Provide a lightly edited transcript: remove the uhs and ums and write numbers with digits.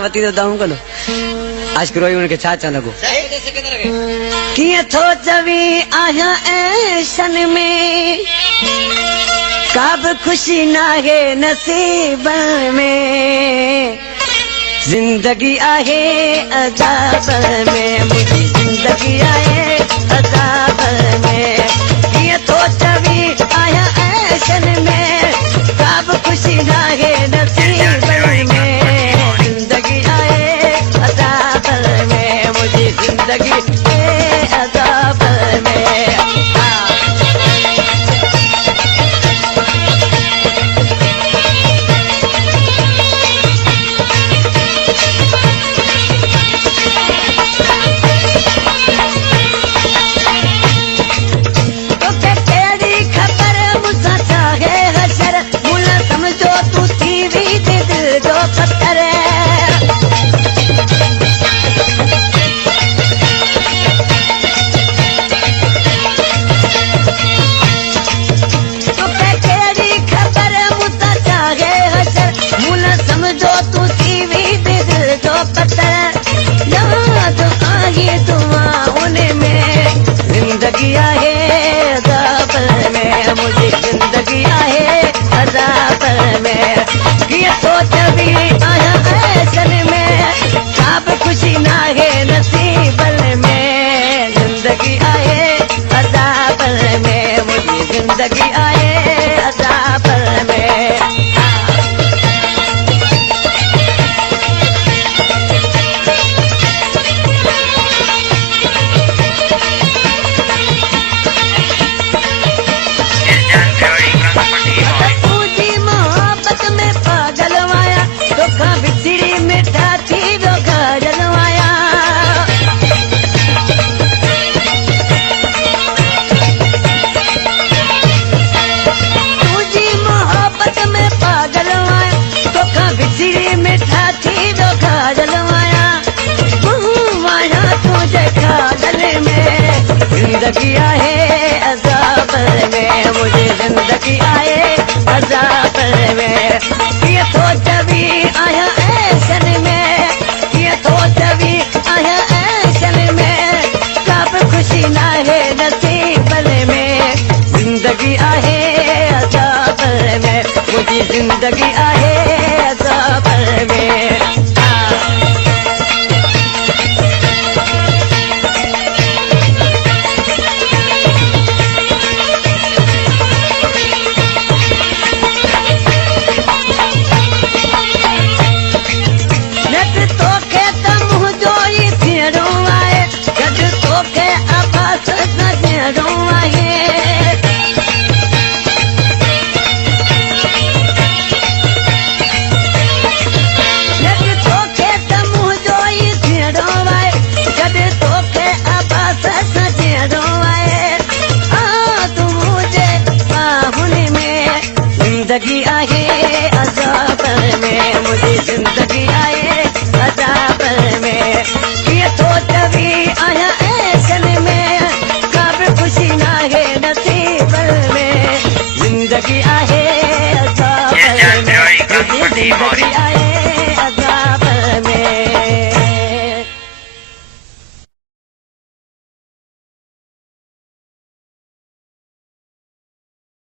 वती तो दाऊं कनो आज करो उनके छा लगो किए थो चवी आया ऐशन में काब खुशी ना है नसीब में जिंदगी आहे अजाब में मुझी जिंदगी आहे अजाब में किए थो चवी आया ऐशन में काब खुशी ना है नसीब में जिंदगी आहे अजाब में मुझी जिंदगी अजाब में जिंदगी आहे अज़ाब में मुझे जिंदगी आहे अज़ाब में किए सोच भी आया ऐसन में काब खुशी ना है नसीब में जिंदगी आहे अज़ाब में मुझे जिंदगी आहे अज़ाब में जिंदगी आहे अज़ाब में मुझे जिंदगी आहे अज़ाब में किए सोच भी आया ऐशन में किए सोच भी आया ऐशन में काब खुशी ना है नसीब में जिंदगी आहे अज़ाब में मुझे जिंदगी आहे अज़ाब में जिंदगी आहे अज़ाब में मुझे जिंदगी आहे अज़ाब में किए सोच भी आया ऐशन में काब खुशी ना है नसीब में जिंदगी आहे अज़ाब में मुझे जिंदगी